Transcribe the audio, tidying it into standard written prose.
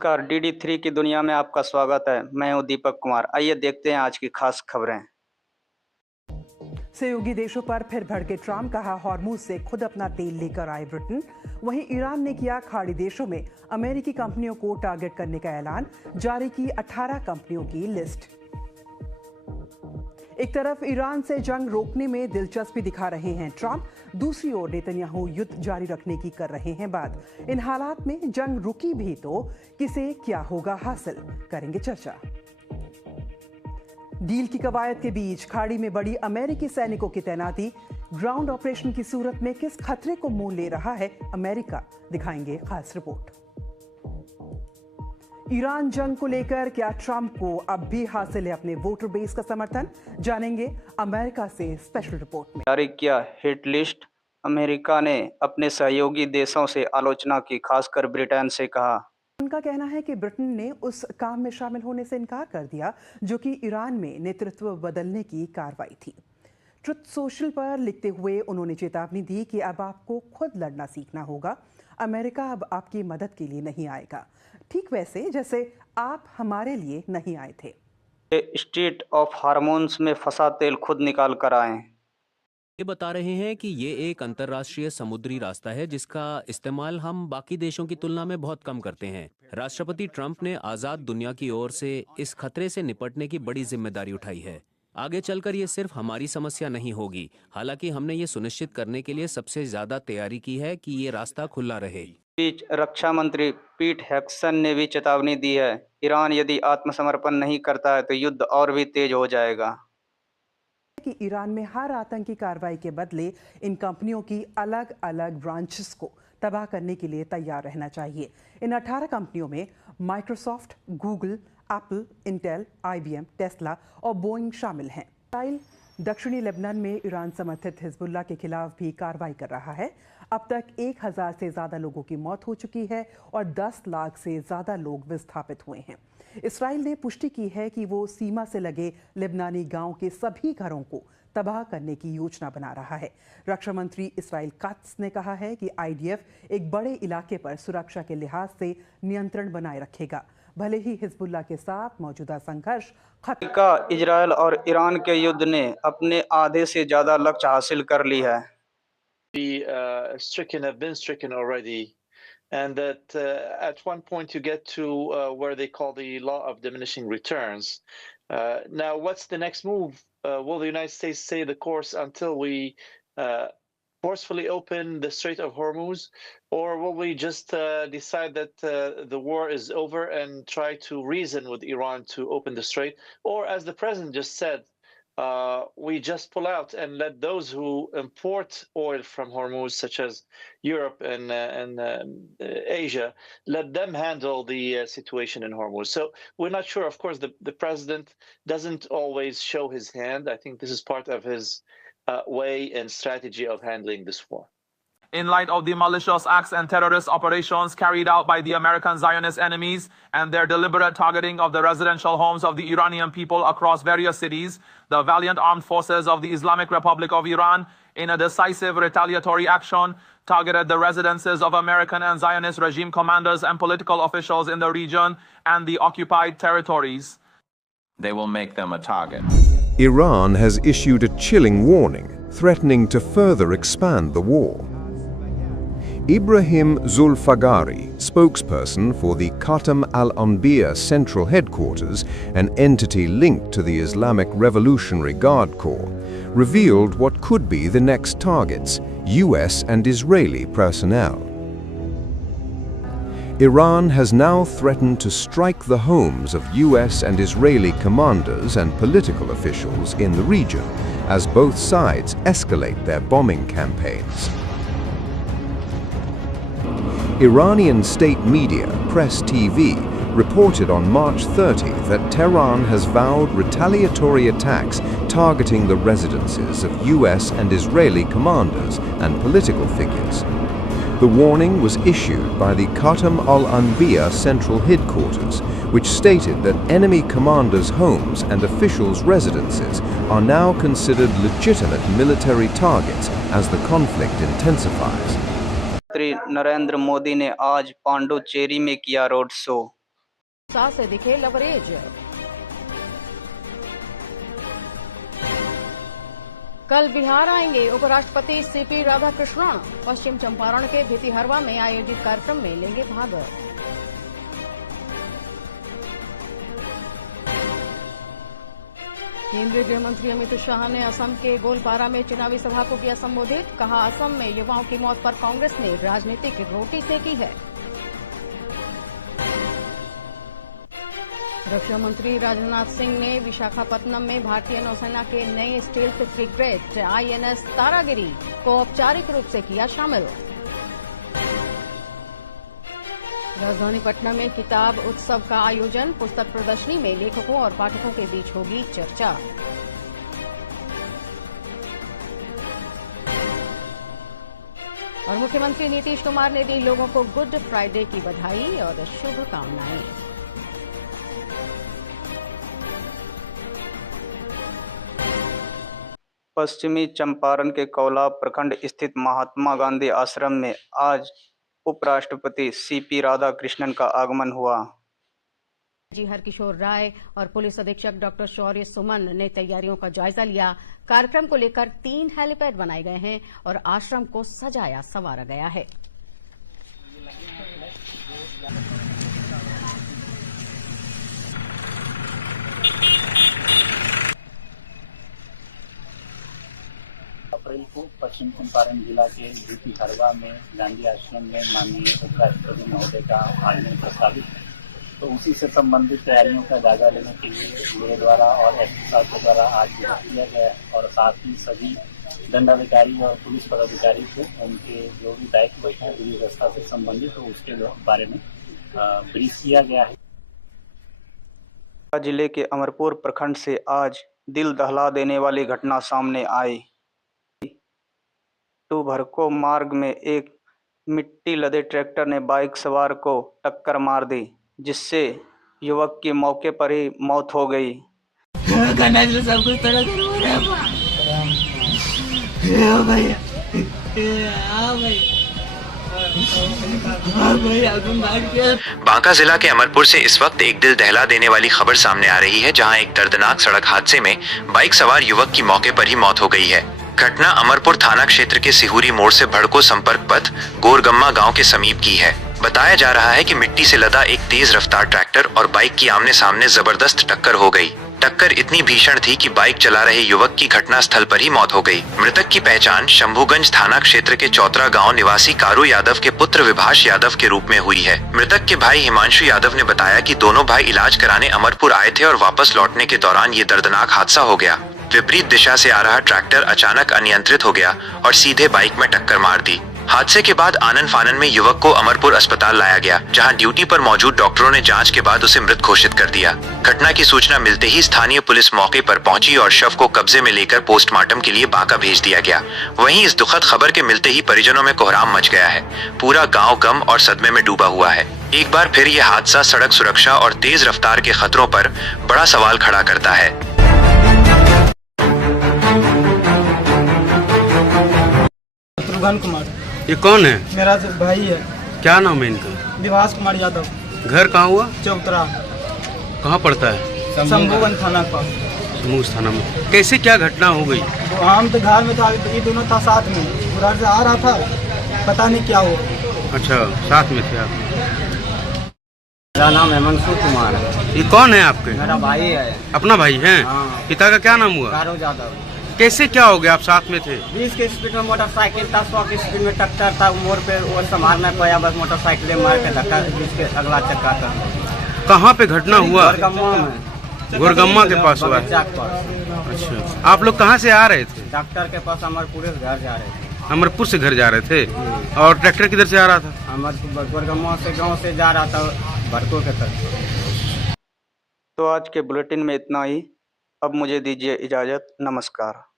नमस्कार, डीडी 3 की दुनिया में आपका स्वागत है। मैं हूं दीपक कुमार। आइए देखते हैं आज की खास खबरें। सहयोगी देशों पर फिर भड़के ट्रंप, कहा हॉर्मूज से खुद अपना तेल लेकर आए ब्रिटेन। वहीं ईरान ने किया खाड़ी देशों में अमेरिकी कंपनियों को टारगेट करने का ऐलान, जारी की 18 कंपनियों की लिस्ट। एक तरफ ईरान से जंग रोकने में दिलचस्पी दिखा रहे हैं ट्रंप, दूसरी ओर नेतन्याहू युद्ध जारी रखने की कर रहे हैं बात। इन हालात में जंग रुकी भी तो किसे क्या होगा हासिल, करेंगे चर्चा। डील की कवायद के बीच खाड़ी में बड़ी अमेरिकी सैनिकों की तैनाती, ग्राउंड ऑपरेशन की सूरत में किस खतरे को मोल ले रहा है अमेरिका, दिखाएंगे खास रिपोर्ट। ईरान जंग को लेकर क्या ट्रंप को अब भी हासिल है अपने वोटर बेस का समर्थन, जानेंगे अमेरिका से स्पेशल रिपोर्ट में। जारी किया हिट लिस्ट, अमेरिका ने अपने सहयोगी देशों से आलोचना की, खासकर ब्रिटेन से कहा। उनका कहना है कि ब्रिटेन ने उस काम में शामिल होने से इनकार कर दिया जो कि ईरान में नेतृत्व बदलने की कार्रवाई थी। ट्रुथ सोशल पर लिखते हुए उन्होंने चेतावनी दी कि अब आपको खुद लड़ना सीखना होगा, अमेरिका अब आपकी मदद के लिए नहीं आएगा, ठीक वैसे जैसे आप हमारे लिए नहीं आए थे। स्ट्रेट ऑफ हार्मोन्स में फंसा तेल खुद निकाल कर आए। ये बता रहे हैं कि ये एक अंतर्राष्ट्रीय समुद्री रास्ता है जिसका इस्तेमाल हम बाकी देशों की तुलना में बहुत कम करते हैं। राष्ट्रपति ट्रंप ने आजाद दुनिया की ओर से इस खतरे से निपटने की बड़ी जिम्मेदारी उठाई है। आगे चलकर ये सिर्फ हमारी समस्या नहीं होगी, हालांकि हमने ये सुनिश्चित करने के लिए सबसे ज्यादा तैयारी की है कि ये रास्ता खुला रहे। बीच रक्षा मंत्री पीट हेक्सन ने भी चेतावनी दी है, ईरान यदि आत्मसमर्पण नहीं करता है तो युद्ध और भी तेज हो जाएगा। कि ईरान में हर आतंकी कार्रवाई के बदले इन कंपनियों की अलग अलग ब्रांचेस को तबाह करने के लिए तैयार रहना चाहिए। इन 18 कंपनियों में Microsoft, Google, Apple, Intel, IBM, Tesla और बोइंग शामिल हैं। इसराइल दक्षिणी लेबनान में ईरान समर्थित हिजबुल्लाह के खिलाफ भी कार्रवाई कर रहा है। अब तक 1000 से ज्यादा लोगों की मौत हो चुकी है और 10 लाख से ज्यादा लोग विस्थापित हुए हैं। इसराइल ने पुष्टि की है कि वो सीमा से लगे लेबनानी गांव के सभी घरों को तबाह करने की योजना बना रहा है। रक्षा मंत्री इसराइल कात्स ने कहा है कि IDF एक बड़े इलाके पर सुरक्षा के लिहाज से नियंत्रण बनाए रखेगा, भले ही हिजबुल्लाह के साथ मौजूदा संघर्ष अमेरिका, इजरायल और ईरान के युद्ध ने अपने आधे से ज्यादा लक्ष्य हासिल कर ली है। Have been stricken already, and that at one point you get to where they call the law of diminishing returns. Now, what's the next move? Will the United States stay the course until we forcefully open the Strait of Hormuz, or will we just decide that the war is over and try to reason with Iran to open the strait? Or, as the president just said, we just pull out and let those who import oil from Hormuz, such as Europe and Asia, let them handle the situation in Hormuz. So we're not sure. Of course, the president doesn't always show his hand. I think this is part of his way and strategy of handling this war. In light of the malicious acts and terrorist operations carried out by the American Zionist enemies and their deliberate targeting of the residential homes of the Iranian people across various cities, the valiant armed forces of the Islamic Republic of Iran, in a decisive retaliatory action, targeted the residences of American and Zionist regime commanders and political officials in the region and the occupied territories. They will make them a target. Iran has issued a chilling warning, threatening to further expand the war. Ibrahim Zulfagari, spokesperson for the Khatam al-Anbiya Central Headquarters, an entity linked to the Islamic Revolutionary Guard Corps, revealed what could be the next targets: US and Israeli personnel. Iran has now threatened to strike the homes of US and Israeli commanders and political officials in the region as both sides escalate their bombing campaigns. Iranian state media, Press TV, reported on March 30 that Tehran has vowed retaliatory attacks targeting the residences of US and Israeli commanders and political figures. The warning was issued by the Khatam al-Anbiya Central Headquarters, which stated that enemy commanders' homes and officials' residences are now considered legitimate military targets as the conflict intensifies. प्रधानमंत्री नरेंद्र मोदी ने आज पांडुचेरी में किया road show. साथ से दिखे leverage. कल बिहार आएंगे उपराष्ट्रपति सीपी राधाकृष्णन। पश्चिम चंपारण के भितिहरवा में आयोजित कार्यक्रम में लेंगे भाग। केंद्रीय गृह मंत्री अमित शाह ने असम के गोलपारा में चुनावी सभा को किया संबोधित। कहा, असम में युवाओं की मौत पर कांग्रेस ने राजनीतिक रोटी सेकी है। रक्षा मंत्री राजनाथ सिंह ने विशाखापत्तनम में भारतीय नौसेना के नए स्टील्थ फ्रिगेट INS तारागिरी को औपचारिक रूप से किया शामिल। राजधानी पटना में किताब उत्सव का आयोजन। पुस्तक प्रदर्शनी में लेखकों और पाठकों के बीच होगी चर्चा। और मुख्यमंत्री नीतीश कुमार ने दी लोगों को गुड फ्राइडे की बधाई और शुभकामनाएं। पश्चिमी चंपारण के कौलाब प्रखंड स्थित महात्मा गांधी आश्रम में आज उपराष्ट्रपति सीपी राधाकृष्णन का आगमन हुआ। जी हरकिशोर राय और पुलिस अधीक्षक डॉक्टर शौर्य सुमन ने तैयारियों का जायजा लिया। कार्यक्रम को लेकर 3 हेलीपैड बनाए गए हैं और आश्रम को सजाया संवारा गया है। अप्रैल को पश्चिम चंपारण जिला के भितिहरवा में गांधी आश्रम में माननीय उपराष्ट्रपति महोदय का आगमन प्रस्तावित है, तो उसी से संबंधित तैयारियों का जायजा लेने के लिए मेरे द्वारा और एसपी के द्वारा आज विजिट किया गया है और साथ ही सभी दंडाधिकारी और पुलिस पदाधिकारी को उनके जो भी दायित्व है विधि व्यवस्था से संबंधित तो उसके बारे में ब्रीफ किया गया है। जिले के अमरपुर प्रखंड से आज दिल दहला देने वाली घटना सामने आई। टू भरको मार्ग में एक मिट्टी लदे ट्रैक्टर ने बाइक सवार को टक्कर मार दी, जिससे युवक की मौके पर ही मौत हो गई। बांका जिला के अमरपुर से इस वक्त एक दिल दहला देने वाली खबर सामने आ रही है, जहां एक दर्दनाक सड़क हादसे में बाइक सवार युवक की मौके पर ही मौत हो गई है। घटना अमरपुर थाना क्षेत्र के सिहुरी मोड़ से भड़को संपर्क पथ गोरगम्मा गांव के समीप की है। बताया जा रहा है कि मिट्टी से लदा एक तेज रफ्तार ट्रैक्टर और बाइक की आमने सामने जबरदस्त टक्कर हो गई। टक्कर इतनी भीषण थी कि बाइक चला रहे युवक की घटना स्थल पर ही मौत हो गई। मृतक की पहचान शंभूगंज थाना क्षेत्र के चौतरा गांव निवासी कारू यादव के पुत्र विभाष यादव के रूप में हुई है। मृतक के भाई हिमांशु यादव ने बताया कि दोनों भाई इलाज कराने अमरपुर आए थे और वापस लौटने के दौरान ये दर्दनाक हादसा हो गया। विपरीत दिशा से आ रहा ट्रैक्टर अचानक अनियंत्रित हो गया और सीधे बाइक में टक्कर मार दी। हादसे के बाद आनन फानन में युवक को अमरपुर अस्पताल लाया गया, जहां ड्यूटी पर मौजूद डॉक्टरों ने जांच के बाद उसे मृत घोषित कर दिया। घटना की सूचना मिलते ही स्थानीय पुलिस मौके पर पहुंची और शव को कब्जे में लेकर पोस्टमार्टम के लिए बांका भेज दिया गया। वहीं इस दुखद खबर के मिलते ही परिजनों में कोहराम मच गया है। पूरा गाँव गम और सदमे में डूबा हुआ है। एक बार फिर यह हादसा सड़क सुरक्षा और तेज रफ्तार के खतरों पर बड़ा सवाल खड़ा करता है। कुमार, ये कौन है? मेरा भाई है। क्या नाम है इनका? विभाष कुमार यादव। घर कहाँ हुआ? चौतरा। कहाँ पड़ता है? शंभूगंज थाना का। शंभूगंज थाना में। कैसे क्या घटना हो गई? हम तो घर में था, ये दोनों था साथ में, घर से आ रहा था, पता नहीं क्या हुआ। अच्छा, साथ में थे आप? मेरा नाम हिमांशु कुमार है। ये कौन है आपके? मेरा भाई है। अपना भाई है? हाँ। पिता का क्या नाम हुआ? कारू यादव। कैसे क्या हो गया? आप साथ में थे? 20 की स्पीड में मोटरसाइकिल था, 100 की स्पीड में टक्कर था। मोड़ पे वो संभाल में पाया, बस मोटरसाइकिल मार के धक्का जिसके अगला चक्का था। कहाँ पे घटना हुआ? गोरगम्मा में। गोरगम्मा के पास हुआ? अच्छा, आप लोग कहाँ से आ रहे थे? डॉक्टर के पास अमरपुर से घर जा रहे थे। अमरपुर से घर जा रहे थे? और ट्रैक्टर किधर से आ रहा था? अमरपुर गोरगम्मा से गाँव से जा रहा था भड़को के तरफ। तो आज के बुलेटिन में इतना ही। अब मुझे दीजिए इजाज़त। नमस्कार।